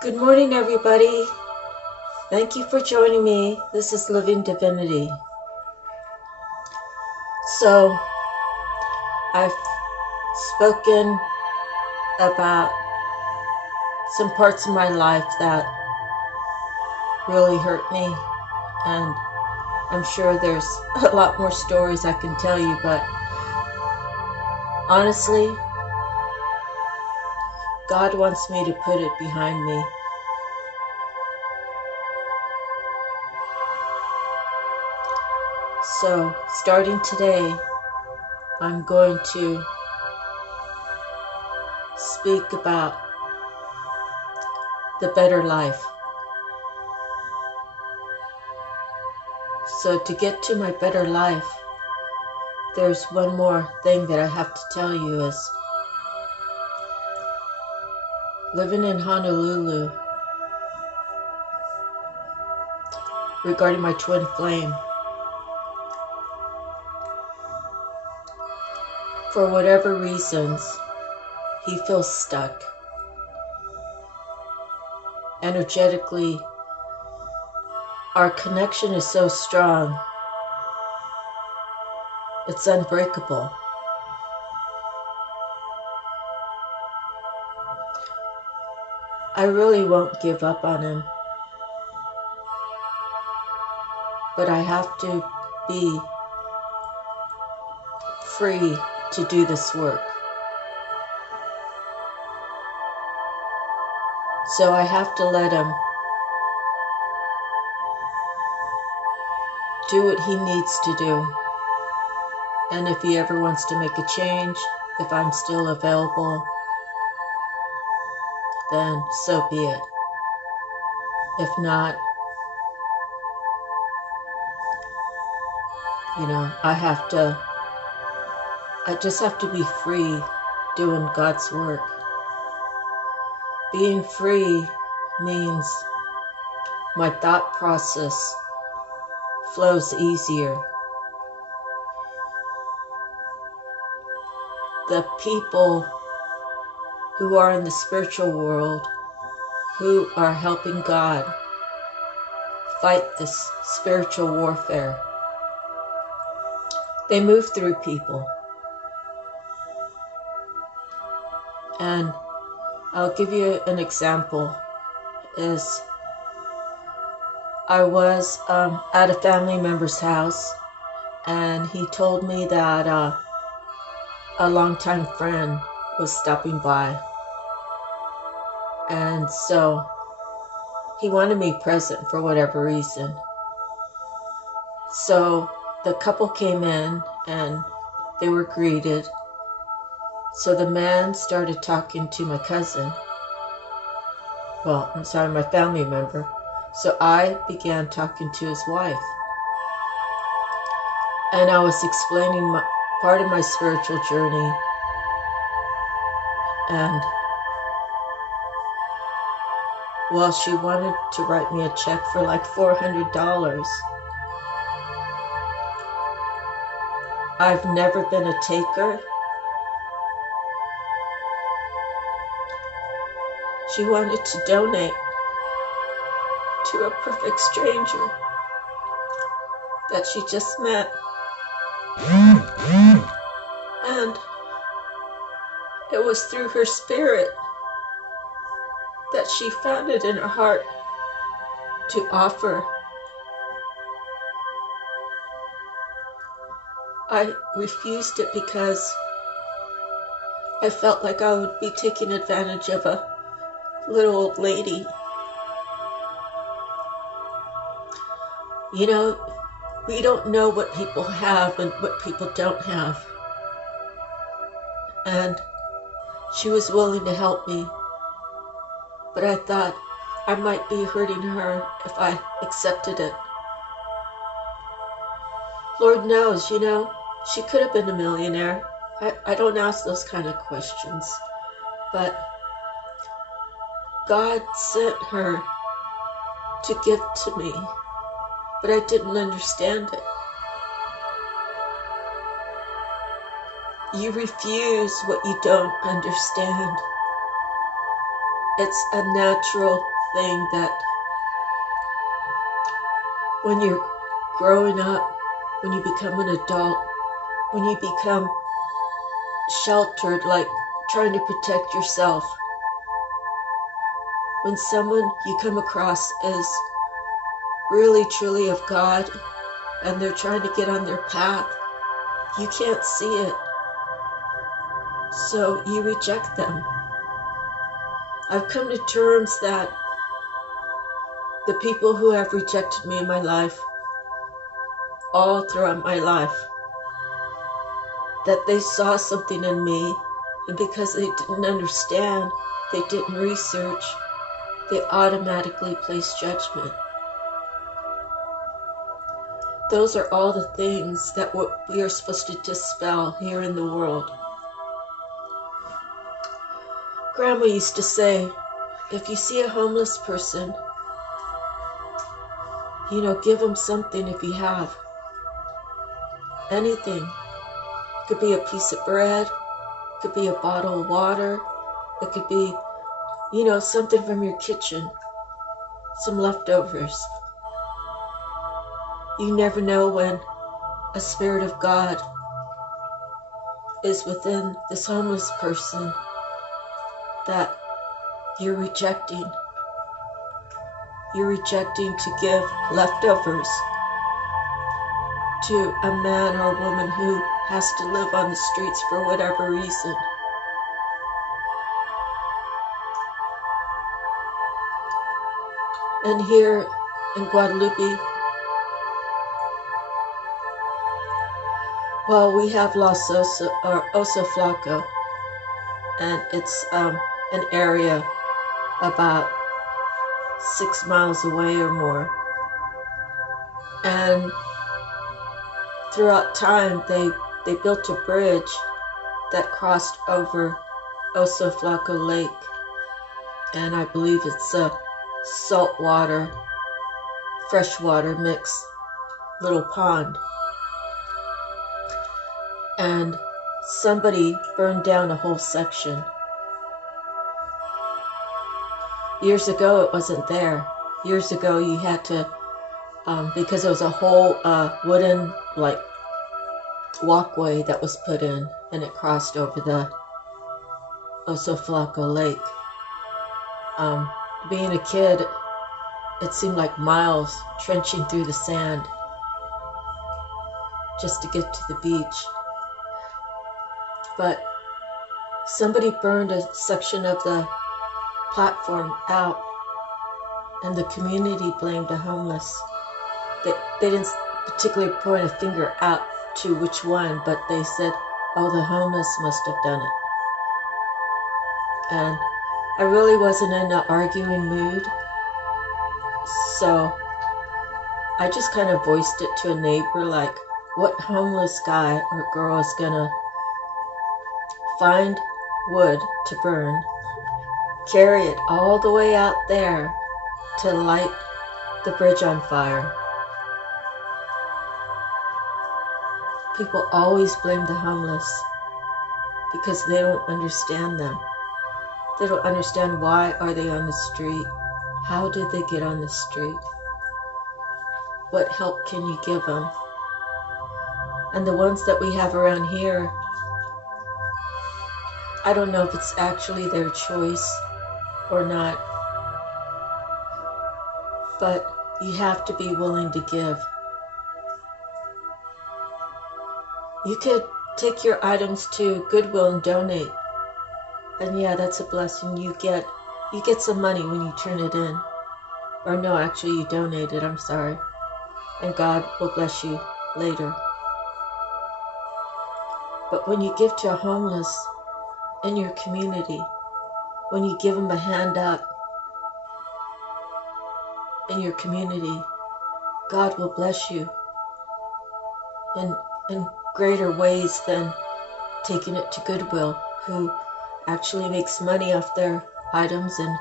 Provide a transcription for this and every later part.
Good morning, everybody. Thank you for joining me. This is Living Divinity. So, I've spoken about some parts of my life that really hurt me, and I'm sure there's a lot more stories I can tell you, but honestly, God wants me to put it behind me. So, starting today, I'm going to speak about the better life. So, to get to my better life, there's one more thing that I have to tell you is living in Honolulu, regarding my twin flame. For whatever reasons, he feels stuck. Energetically, our connection is so strong, it's unbreakable. I really won't give up on him, but I have to be free to do this work. So I have to let him do what he needs to do. And if he ever wants to make a change, if I'm still available, then so be it. If not, I just have to be free doing God's work. Being free means my thought process flows easier. The people who are in the spiritual world, who are helping God fight this spiritual warfare, they move through people. And I'll give you an example. I was at a family member's house, and he told me that a longtime friend was stopping by. And so he wanted me present for whatever reason. So the couple came in and they were greeted. So the man started talking to my cousin. My family member. So I began talking to his wife. And I was explaining part of my spiritual journey. And she wanted to write me a check for like $400. I've never been a taker. She wanted to donate to a perfect stranger that she just met. And it was through her spirit that she found it in her heart to offer. I refused it because I felt like I would be taking advantage of a little old lady. We don't know what people have and what people don't have. And she was willing to help me. But I thought I might be hurting her if I accepted it. Lord knows, she could have been a millionaire. I don't ask those kind of questions. But God sent her to give to me. But I didn't understand it. You refuse what you don't understand. It's a natural thing that when you're growing up, when you become an adult, when you become sheltered, like trying to protect yourself, when someone you come across is really truly of God and they're trying to get on their path, you can't see it, so you reject them. I've come to terms that the people who have rejected me in my life, all throughout my life, that they saw something in me, and because they didn't understand, they didn't research, they automatically placed judgment. Those are all the things that we are supposed to dispel here in the world. Grandma used to say, if you see a homeless person, give them something if you have. Anything. It could be a piece of bread, it could be a bottle of water, it could be, something from your kitchen, some leftovers. You never know when a spirit of God is within this homeless person that you're rejecting. You're rejecting to give leftovers to a man or a woman who has to live on the streets for whatever reason. And here in Guadalupe, well, we have Oso Flaco, and it's an area about 6 miles away or more. And throughout time, they built a bridge that crossed over Oso Flaco Lake, and I believe it's a saltwater, freshwater mix little pond. And somebody burned down a whole section. Years ago, it wasn't there. Years ago, you had to, because it was a whole wooden, walkway that was put in, and it crossed over the Oso Flaco Lake. Being a kid, it seemed like miles trenching through the sand just to get to the beach. But somebody burned a section of the platform out, and the community blamed the homeless. They didn't particularly point a finger out to which one, but they said, oh, the homeless must have done it. And I really wasn't in an arguing mood, so I just kind of voiced it to a neighbor, like, what homeless guy or girl is gonna find wood to burn, carry it all the way out there to light the bridge on fire? People always blame the homeless because they don't understand them. They don't understand why are they on the street? How did they get on the street? What help can you give them? And the ones that we have around here, I don't know if it's actually their choice or not, but you have to be willing to give. You could take your items to Goodwill and donate, and yeah, that's a blessing. You get some money when you turn it in, or no, actually you donate it, I'm sorry, and God will bless you later. But when you give to a homeless in your community, when you give them a hand up in your community, God will bless you in greater ways than taking it to Goodwill, who actually makes money off their items, and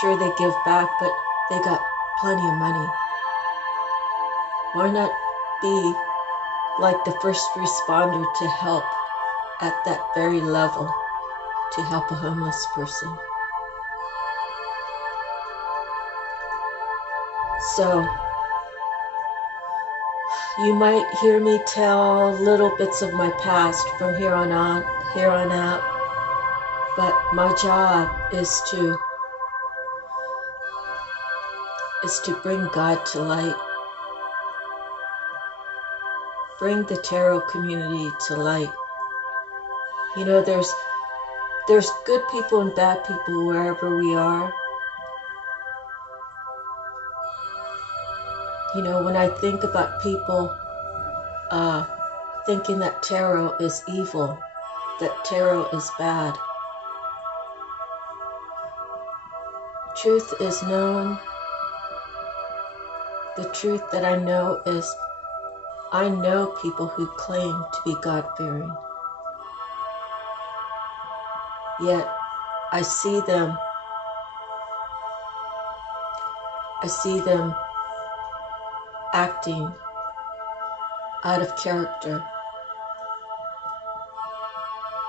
sure, they give back, but they got plenty of money. Why not be like the first responder to help at that very level, to help a homeless person? So you might hear me tell little bits of my past from here on out, but my job is to bring God to light, bring the tarot community to light. You know, there's good people and bad people wherever we are. You know, when I think about people thinking that tarot is evil, that tarot is bad, truth is known. The truth that I know is I know people who claim to be God-fearing. Yet I see them acting out of character.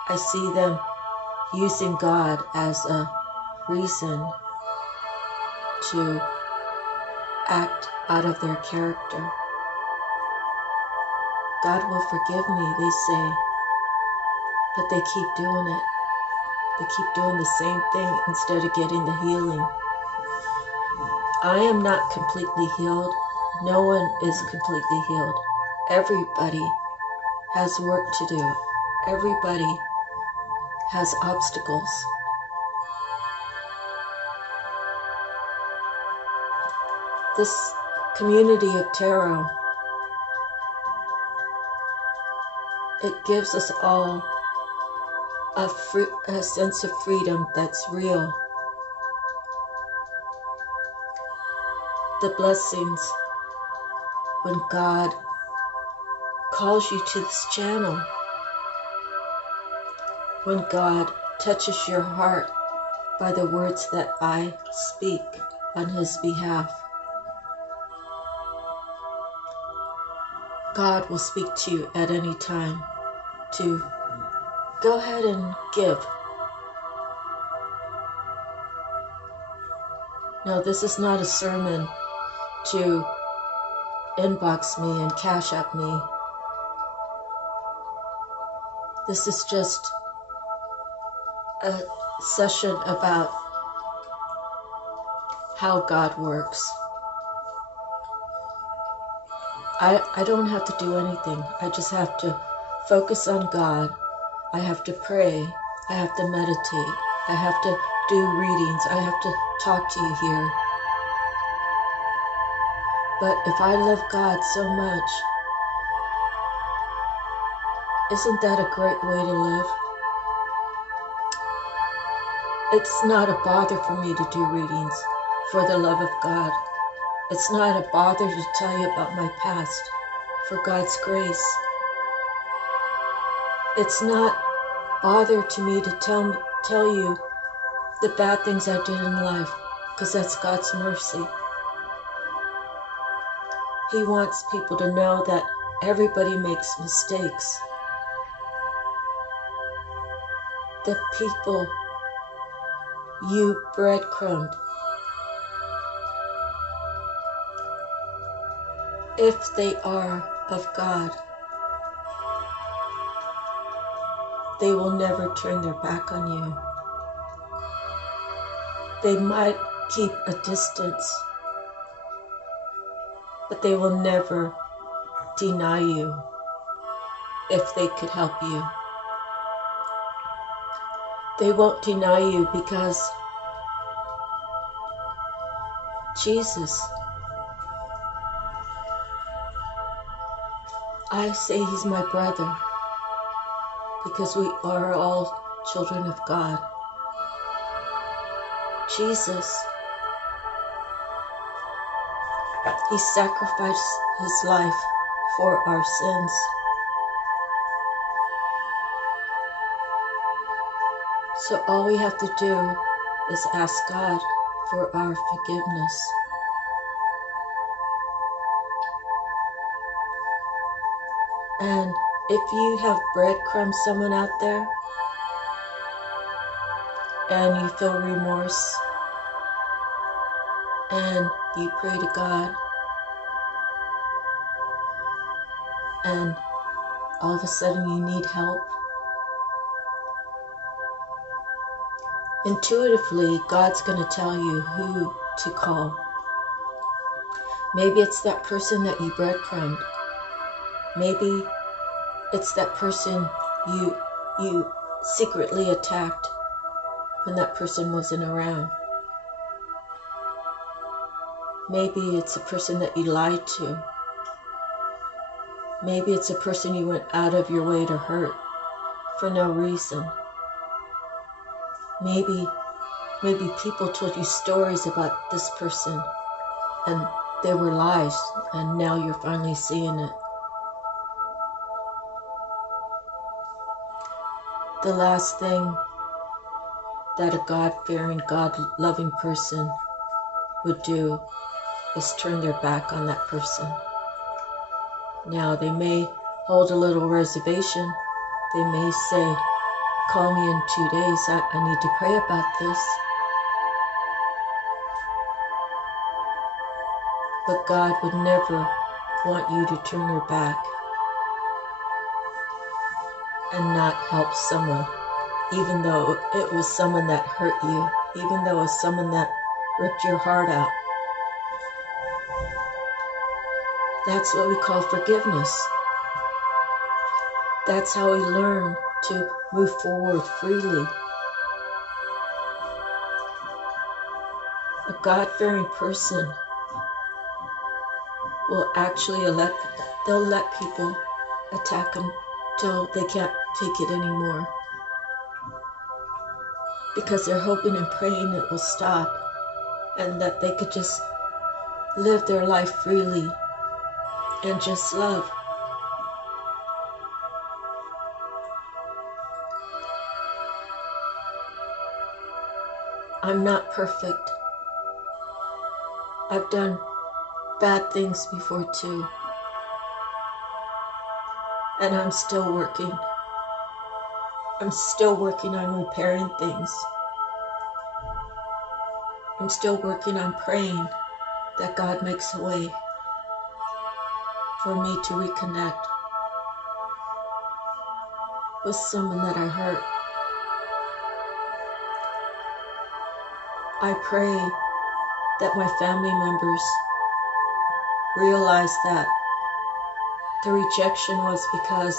I see them using God as a reason to act out of their character. God will forgive me, they say, but they keep doing it. They keep doing the same thing instead of getting the healing. I am not completely healed. No one is completely healed. Everybody has work to do. Everybody has obstacles. This community of tarot, it gives us all a sense of freedom that's real. The blessings when God calls you to this channel, when God touches your heart by the words that I speak on His behalf. God will speak to you at any time to go ahead and give. No, this is not a sermon to inbox me and CashApp me. This is just a session about how God works. I don't have to do anything. I just have to focus on God. I have to pray. I have to meditate. I have to do readings. I have to talk to you here. But if I love God so much, isn't that a great way to live? It's not a bother for me to do readings for the love of God. It's not a bother to tell you about my past for God's grace. It's not bother to me to tell you the bad things I did in life, because that's God's mercy. He wants people to know that everybody makes mistakes. The people you breadcrumbed, if they are of God, they will never turn their back on you. They might keep a distance, but they will never deny you if they could help you. They won't deny you because Jesus, I say He's my brother because we are all children of God. Jesus, He sacrificed His life for our sins. So all we have to do is ask God for our forgiveness. And if you have breadcrumbed someone out there and you feel remorse, and you pray to God, and all of a sudden you need help, intuitively God's going to tell you who to call. Maybe it's that person that you breadcrumbed. Maybe it's that person you secretly attacked when that person wasn't around. Maybe it's a person that you lied to. Maybe it's a person you went out of your way to hurt for no reason. Maybe people told you stories about this person and they were lies, and now you're finally seeing it. The last thing that a God-fearing, God-loving person would do is turn their back on that person. Now, they may hold a little reservation. They may say, call me in 2 days. I need to pray about this. But God would never want you to turn your back and not help someone, even though it was someone that hurt you, even though it was someone that ripped your heart out. That's what we call forgiveness. That's how we learn to move forward freely. A God-fearing person will actually let people attack them till they can't take it anymore, because they're hoping and praying it will stop and that they could just live their life freely and just love. I'm not perfect. I've done bad things before too. And I'm still working. I'm still working on repairing things. I'm still working on praying that God makes a way for me to reconnect with someone that I hurt. I pray that my family members realize that the rejection was because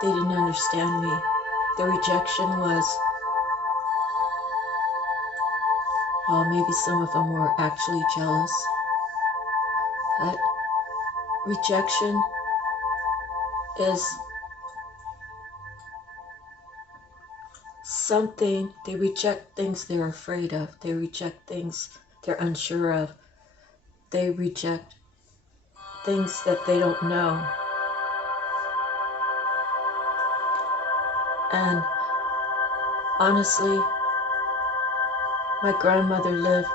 they didn't understand me. The rejection was, well, maybe some of them were actually jealous. But rejection is something, they reject things they're afraid of. They reject things they're unsure of. They reject things that they don't know. And honestly, my grandmother lived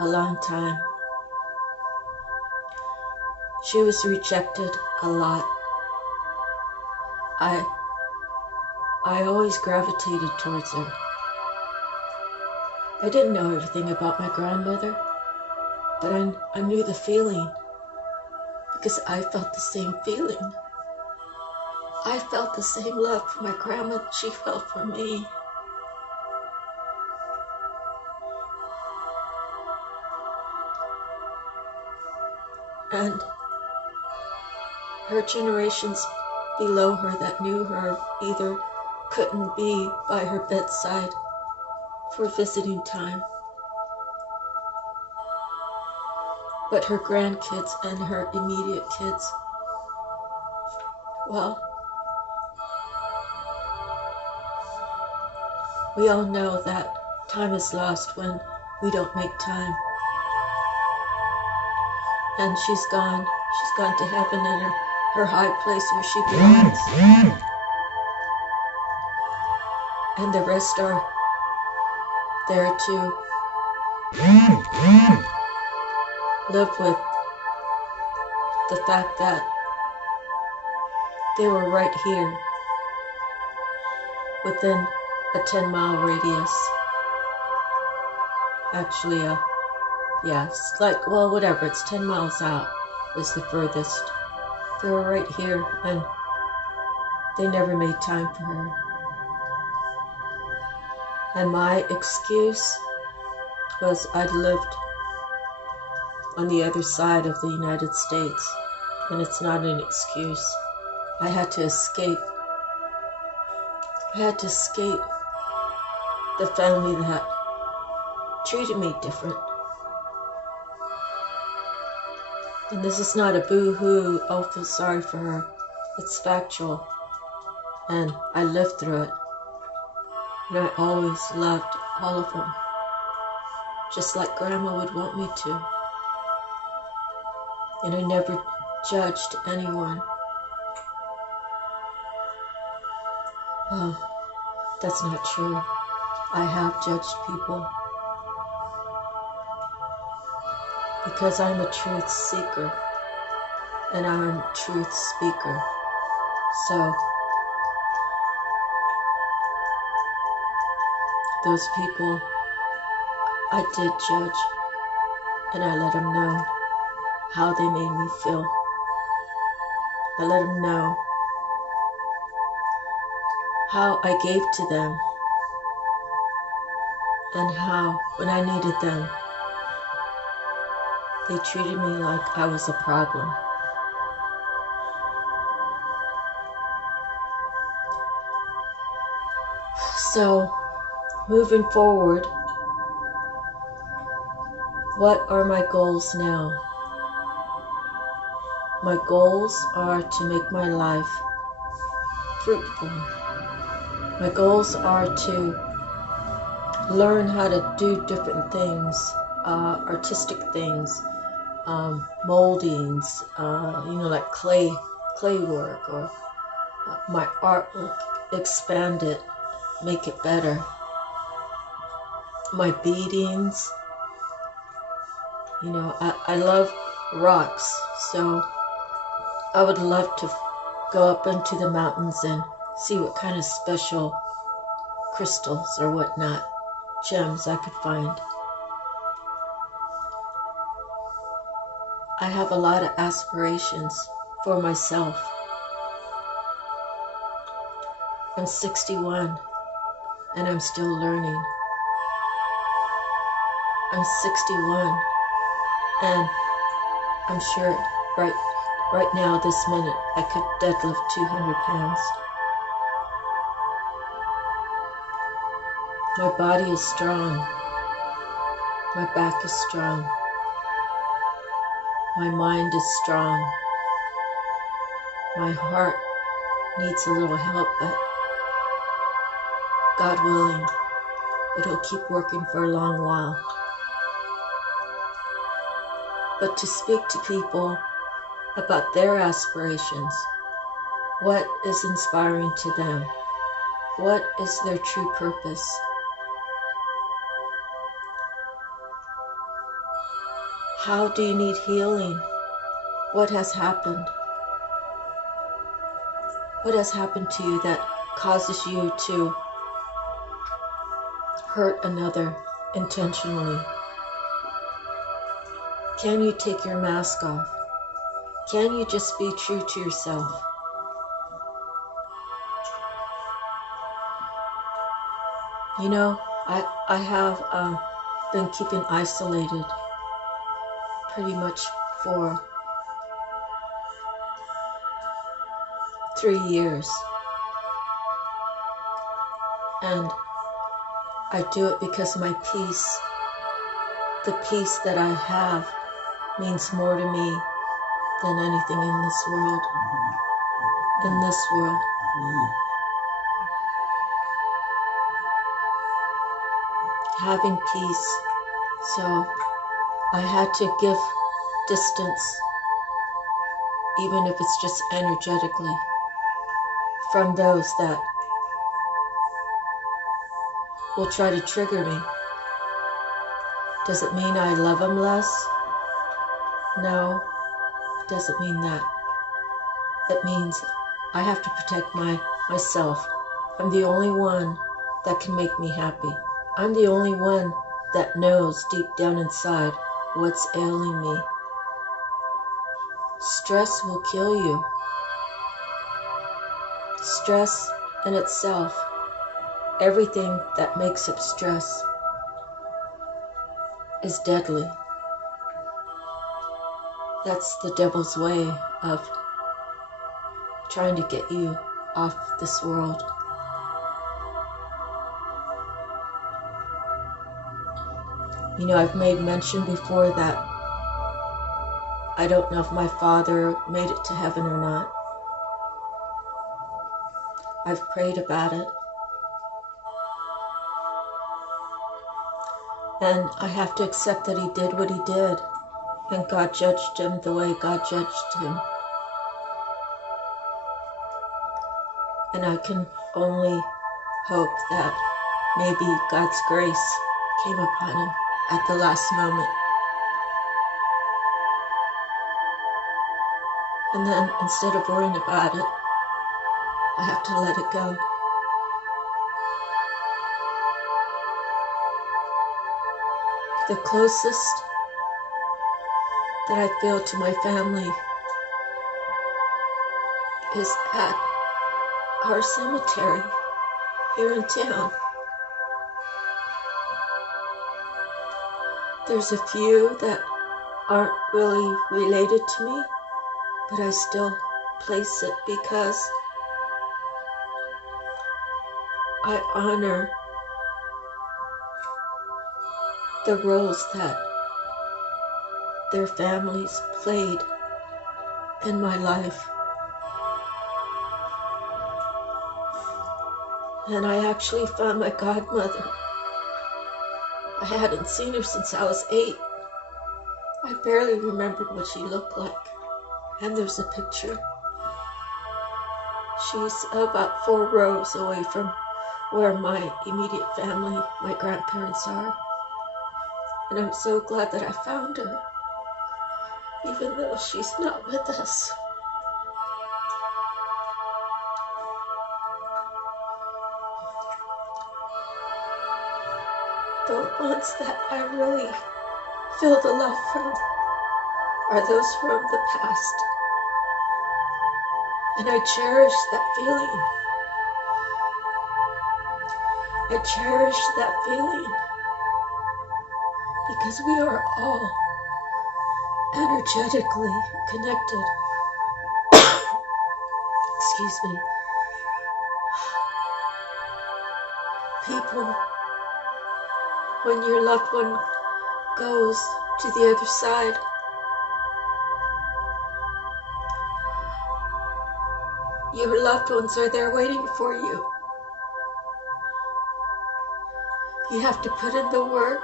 a long time. She was rejected a lot. I always gravitated towards her. I didn't know everything about my grandmother, but I knew the feeling because I felt the same feeling. I felt the same love for my grandma that she felt for me. And her generations below her that knew her either couldn't be by her bedside for visiting time, but her grandkids and her immediate kids, well, we all know that time is lost when we don't make time. And she's gone to heaven in her high place where she belongs. And the rest are there to live with the fact that they were right here within a 10-mile radius. Actually, yeah, it's like, well, whatever, it's 10 miles out is the furthest. They were right here, and they never made time for her. And my excuse was I'd lived on the other side of the United States, and it's not an excuse. I had to escape. I had to escape the family that treated me different. And this is not a boo-hoo, oh, feel sorry for her. It's factual. And I lived through it. And I always loved all of them. Just like Grandma would want me to. And I never judged anyone. Oh, that's not true. I have judged people. Because I'm a truth seeker. And I'm a truth speaker. So, those people I did judge. And I let them know how they made me feel. I let them know how I gave to them, and how, when I needed them, they treated me like I was a problem. So, moving forward, what are my goals now? My goals are to make my life fruitful. My goals are to learn how to do different things, artistic things, moldings, like clay work, or my artwork, expand it, make it better. My beadings, I love rocks, so I would love to go up into the mountains and see what kind of special crystals or whatnot, gems I could find. I have a lot of aspirations for myself. I'm 61 and I'm still learning. I'm 61 and I'm sure right now, this minute, I could deadlift 200 pounds. My body is strong. My back is strong. My mind is strong. My heart needs a little help, but God willing, it'll keep working for a long while. But to speak to people about their aspirations, what is inspiring to them? What is their true purpose? How do you need healing? What has happened? What has happened to you that causes you to hurt another intentionally? Can you take your mask off? Can you just be true to yourself? I have been keeping isolated pretty much for 3 years. And I do it because my peace, the peace that I have, means more to me than anything in this world. In this world. Having peace. So I had to give distance, even if it's just energetically, from those that will try to trigger me. Does it mean I love them less? No, it doesn't mean that. It means I have to protect myself. I'm the only one that can make me happy. I'm the only one that knows deep down inside what's ailing me. Stress will kill you. Stress in itself, everything that makes up stress, is deadly. That's the devil's way of trying to get you off this world. You know, I've made mention before that I don't know if my father made it to heaven or not. I've prayed about it. And I have to accept that he did what he did, and God judged him the way God judged him. And I can only hope that maybe God's grace came upon him at the last moment. And then instead of worrying about it, I have to let it go. The closest that I feel to my family is at our cemetery here in town. There's a few that aren't really related to me, but I still place it because I honor the roles that their families played in my life. And I actually found my godmother. I hadn't seen her since I was 8. I barely remembered what she looked like. And there's a picture. She's about 4 rows away from where my immediate family, my grandparents are. And I'm so glad that I found her, even though she's not with us. The ones that I really feel the love from are those from the past. And I cherish that feeling. I cherish that feeling because we are all energetically connected. Excuse me. People, when your loved one goes to the other side, your loved ones are there waiting for you. You have to put in the work.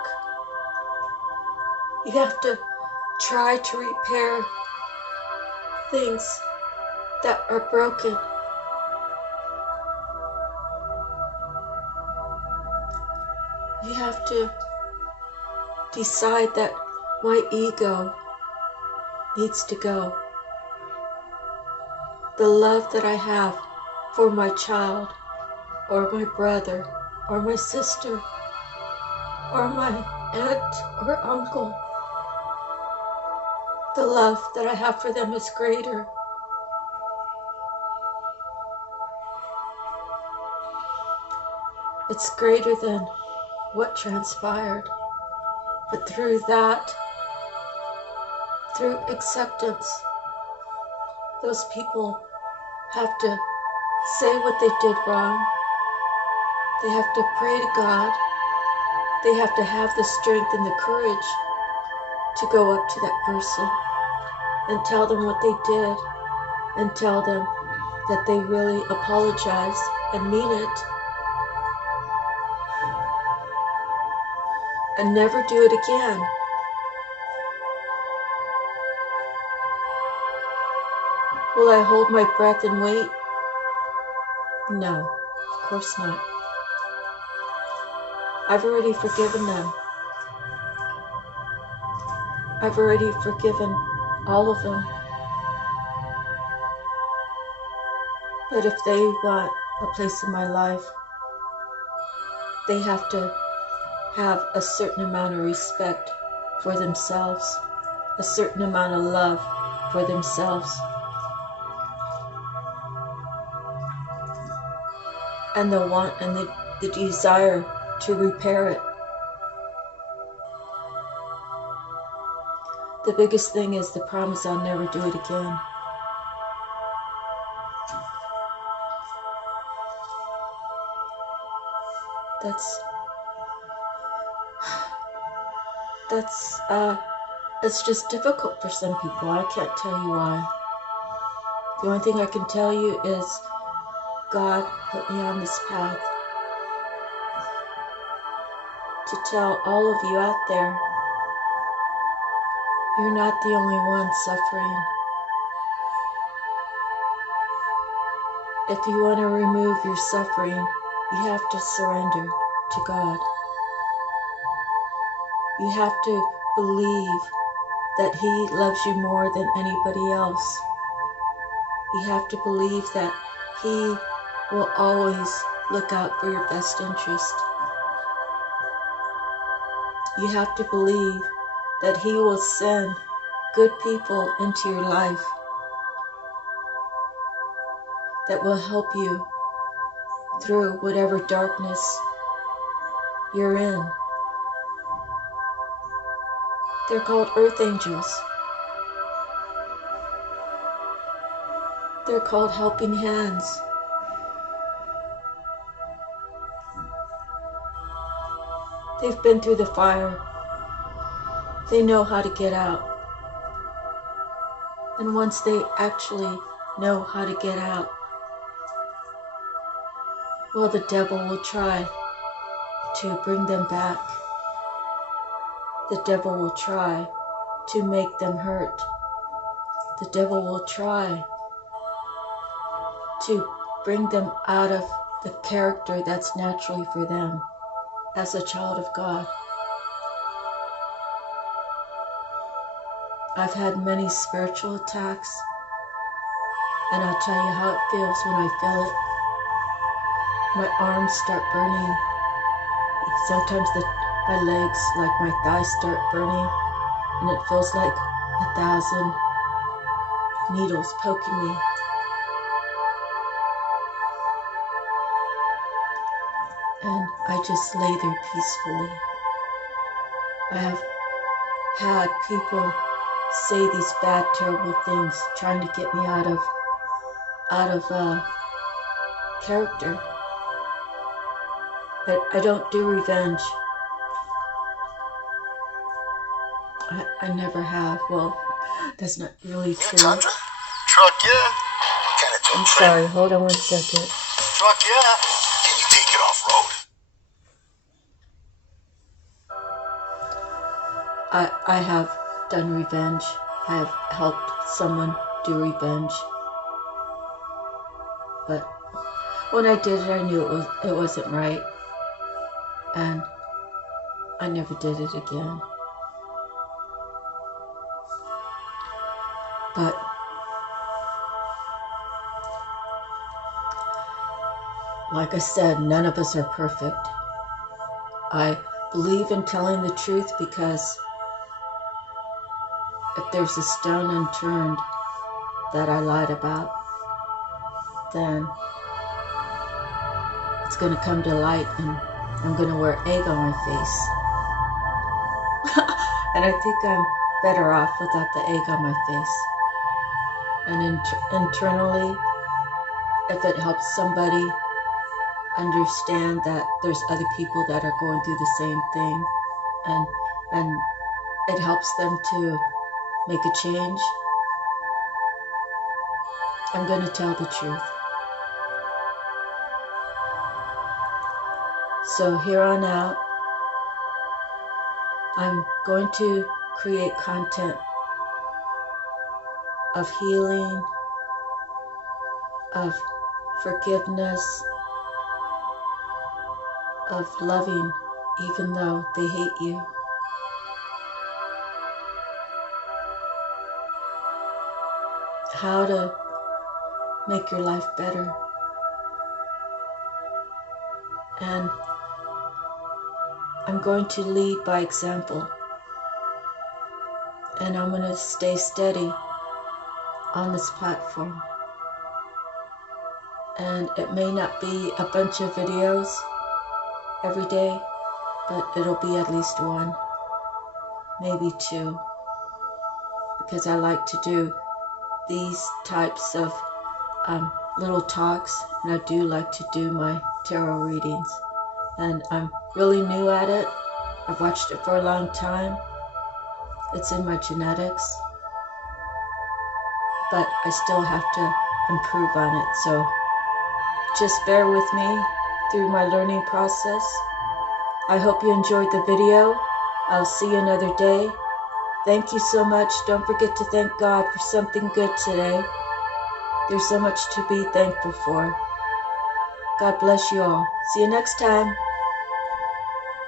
You have to try to repair things that are broken. You have to decide that my ego needs to go. The love that I have for my child, or my brother, or my sister, or my aunt or uncle, the love that I have for them is greater. It's greater than what transpired. But through that, through acceptance, those people have to say what they did wrong. They have to pray to God. They have to have the strength and the courage to go up to that person and tell them what they did, and tell them that they really apologize and mean it, and never do it again. Will I hold my breath and wait? No, of course not. I've already forgiven them. I've already forgiven all of them. But if they want a place in my life, they have to have a certain amount of respect for themselves, a certain amount of love for themselves, and the want and the desire to repair it. The biggest thing is the promise I'll never do it again. It's just difficult for some people. I can't tell you why. The only thing I can tell you is God put me on this path to tell all of you out there, you're not the only one suffering. If you want to remove your suffering, you have to surrender to God. You have to believe that He loves you more than anybody else. You have to believe that He will always look out for your best interest. You have to believe that He will send good people into your life that will help you through whatever darkness you're in. They're called earth angels. They're called helping hands. They've been through the fire. They know how to get out. And once they actually know how to get out, well, the devil will try to bring them back. The devil will try to make them hurt. The devil will try to bring them out of the character that's naturally for them as a child of God. I've had many spiritual attacks, and I'll tell you how it feels when I feel it. My arms start burning. Sometimes my legs, like my thighs, start burning, and it feels like 1,000 needles poking me. And I just lay there peacefully. I have had people say these bad, terrible things, trying to get me out of character. But I don't do revenge. I never have. Well, that's not really true. Tundra? Truck, yeah. Kind of I'm sorry, hold on one second. Truck, yeah. Can you take it off road? I have done revenge. I have helped someone do revenge. But when I did it, I knew it wasn't right. And I never did it again. But like I said, none of us are perfect. I believe in telling the truth because if there's a stone unturned that I lied about, then it's going to come to light and I'm going to wear egg on my face. And I think I'm better off without the egg on my face. And internally, if it helps somebody understand that there's other people that are going through the same thing, and it helps them to make a change, I'm going to tell the truth. So here on out, I'm going to create content of healing, of forgiveness, of loving even though they hate you. How to make your life better. And I'm going to lead by example, and I'm going to stay steady on this platform. And it may not be a bunch of videos every day, but it'll be at least one, maybe two, because I like to do these types of little talks, and I do like to do my tarot readings. And I'm really new at it. I've watched it for a long time. It's in my genetics, but I still have to improve on it. So just bear with me through my learning process. I hope you enjoyed the video. I'll see you another day. Thank you so much. Don't forget to thank God for something good today. There's so much to be thankful for. God bless you all. See you next time.